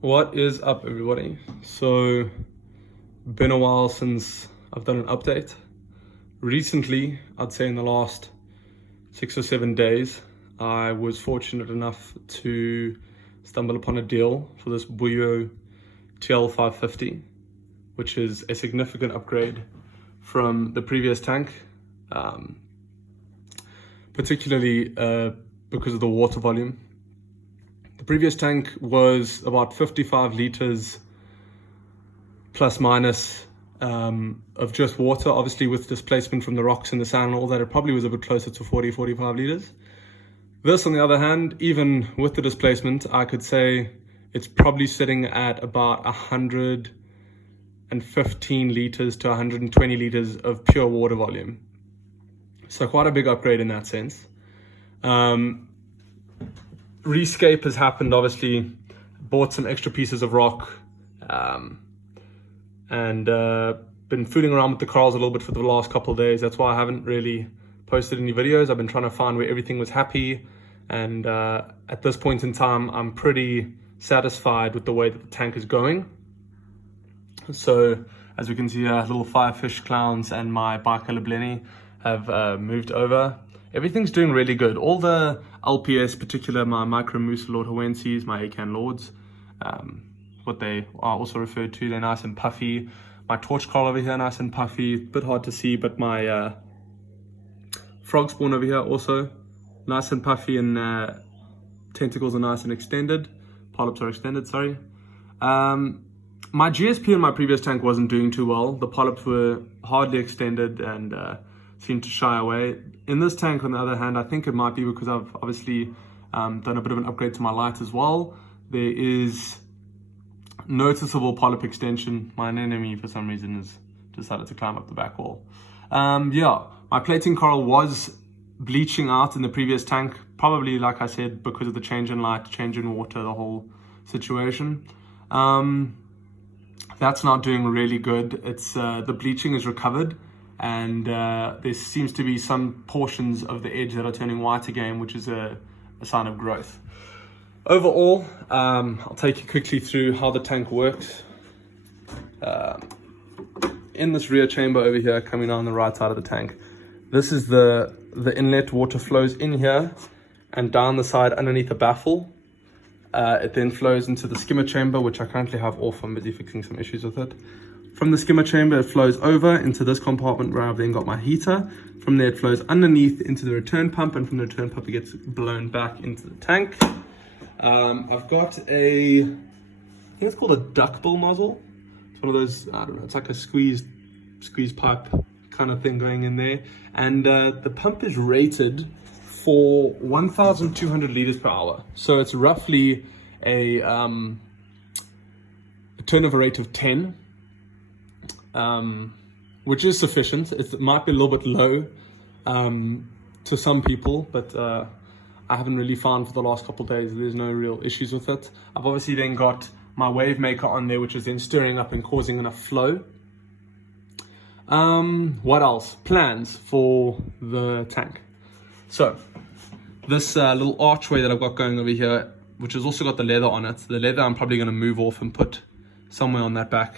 What is up, everybody? So, been a while since I've done an update. Recently, I'd say in the last 6 or 7 days, I was fortunate enough to stumble upon a deal for this Boyu Tl 550, which is a significant upgrade from the previous tank, particularly because of the water volume. The previous tank was about 55 liters plus minus of just water. Obviously, with displacement from the rocks in the sand and all that, it probably was a bit closer to 45 liters. This, on the other hand, even with the displacement, I could say it's probably sitting at about 115 liters to 120 liters of pure water volume. So quite a big upgrade in that sense. Rescape has happened, obviously. Bought some extra pieces of rock and been fooling around with the corals a little bit for the last couple of days. That's why I haven't really posted any videos. I've been trying to find where everything was happy, and at this point in time I'm pretty satisfied with the way that the tank is going. So as we can see here, little firefish clowns and my bicolor blenny have moved over. Everything's doing really good. All the LPS, particular my micro moose Lord Hoenses, my Acan Lords, what they are also referred to, they're nice and puffy. My torch coral over here, nice and puffy, bit hard to see, but my frog spawn over here also nice and puffy, and tentacles are nice and extended. Polyps are extended, sorry. My GSP in my previous tank wasn't doing too well. The polyps were hardly extended and seemed to shy away. In this tank, on the other hand, I think it might be because I've obviously done a bit of an upgrade to my light as well. There is noticeable polyp extension. My anemone, for some reason, has decided to climb up the back wall. Yeah, my plating coral was bleaching out in the previous tank, probably, like I said, because of the change in light, change in water, the whole situation. That's not doing really good. It's the bleaching is recovered, and there seems to be some portions of the edge that are turning white again, which is a sign of growth. Overall, I'll take you quickly through how the tank works. In this rear chamber over here, coming down the right side of the tank, this is the inlet. Water flows in here and down the side underneath the baffle. It then flows into the skimmer chamber, which I currently have off. I'm busy fixing some issues with it. From the skimmer chamber, it flows over into this compartment where I've then got my heater. From there, it flows underneath into the return pump, and from the return pump, it gets blown back into the tank. I've got I think it's called a duckbill nozzle. It's one of those, I don't know, it's like a squeeze pipe kind of thing going in there. And the pump is rated for 1,200 liters per hour. So it's roughly a turnover rate of 10. Which is sufficient. It might be a little bit low to some people, but I haven't really found for the last couple of days there's no real issues with it. I've obviously then got my wave maker on there, which is then stirring up and causing enough flow. What else? Plans for the tank. So this little archway that I've got going over here, which has also got the leather on it. The leather I'm probably going to move off and put somewhere on that back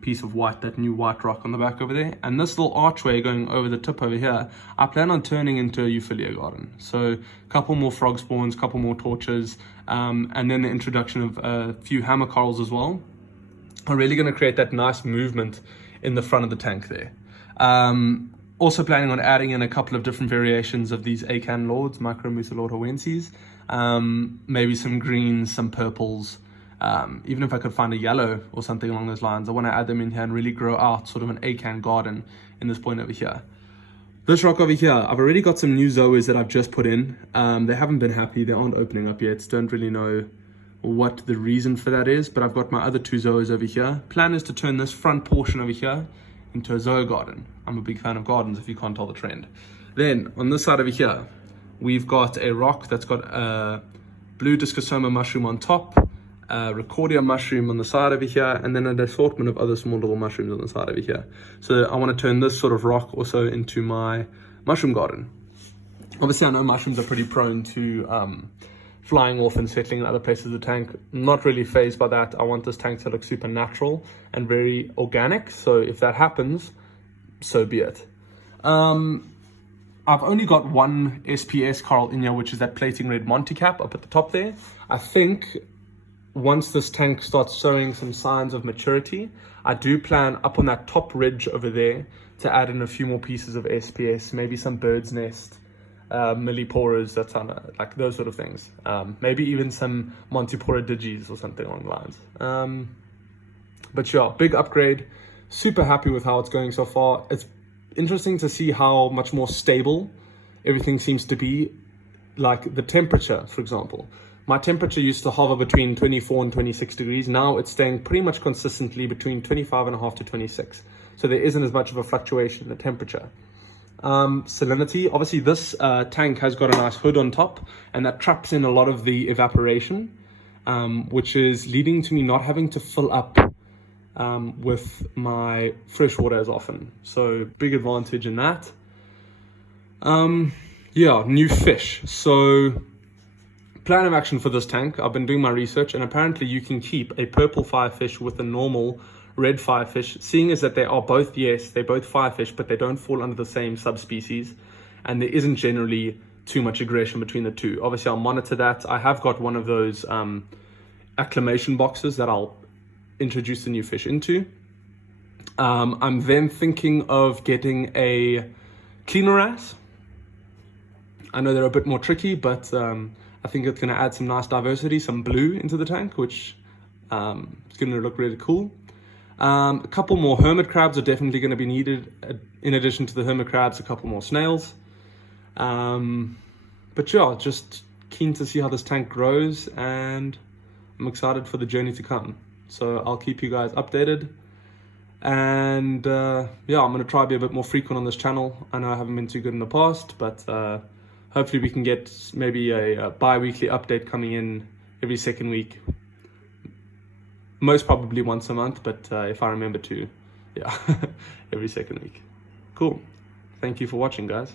piece of white, that new white rock on the back over there. And this little archway going over the tip over here, I plan on turning into a Euphilia garden. So a couple more frog spawns, a couple more torches, and then the introduction of a few hammer corals as well are really going to create that nice movement in the front of the tank there. Also planning on adding in a couple of different variations of these Acan Lords, micro moose Lord Hoenses, maybe some greens, some purples. Even if I could find a yellow or something along those lines, I want to add them in here and really grow out sort of an Acan garden in this point over here. This rock over here, I've already got some new zoas that I've just put in. They haven't been happy, they aren't opening up yet. Don't really know what the reason for that is, but I've got my other two zoas over here. Plan is to turn this front portion over here into a zoa garden. I'm a big fan of gardens, if you can't tell the trend. Then on this side over here, we've got a rock that's got a blue discosoma mushroom on top, Recordia mushroom on the side over here, and then an assortment of other small little mushrooms on the side over here. So I want to turn this sort of rock also into my mushroom garden. Obviously I know mushrooms are pretty prone to flying off and settling in other places of the tank. Not really phased by that. I want this tank to look super natural and very organic. So if that happens, so be it. I've only got one SPS coral in here, which is that plating red Monty cap up at the top there. I think once this tank starts showing some signs of maturity, I do plan up on that top ridge over there to add in a few more pieces of SPS, maybe some bird's nest, milliporas, that's like those sort of things. Maybe even some Montipora digis or something along the lines. But yeah, big upgrade. Super happy with how it's going so far. It's interesting to see how much more stable everything seems to be. Like the temperature, for example. My temperature used to hover between 24 and 26 degrees. Now it's staying pretty much consistently between 25.5 to 26. So there isn't as much of a fluctuation in the temperature. Salinity, obviously this tank has got a nice hood on top, and that traps in a lot of the evaporation, which is leading to me not having to fill up with my fresh water as often. So big advantage in that. Yeah, new fish. So plan of action for this tank, I've been doing my research, and apparently you can keep a purple firefish with a normal red firefish, seeing as that they are both, yes, they're both firefish, but they don't fall under the same subspecies, and there isn't generally too much aggression between the two. Obviously, I'll monitor that. I have got one of those acclimation boxes that I'll introduce the new fish into. I'm then thinking of getting a cleaner wrasse. I know they're a bit more tricky, but I think it's going to add some nice diversity, some blue into the tank, which is going to look really cool. A couple more hermit crabs are definitely going to be needed. In addition to the hermit crabs, a couple more snails. But yeah, just keen to see how this tank grows, and I'm excited for the journey to come. So I'll keep you guys updated. And yeah, I'm going to try to be a bit more frequent on this channel. I know I haven't been too good in the past, but hopefully we can get maybe a bi-weekly update coming in every second week. Most probably once a month, but if I remember to, yeah, every second week. Cool. Thank you for watching, guys.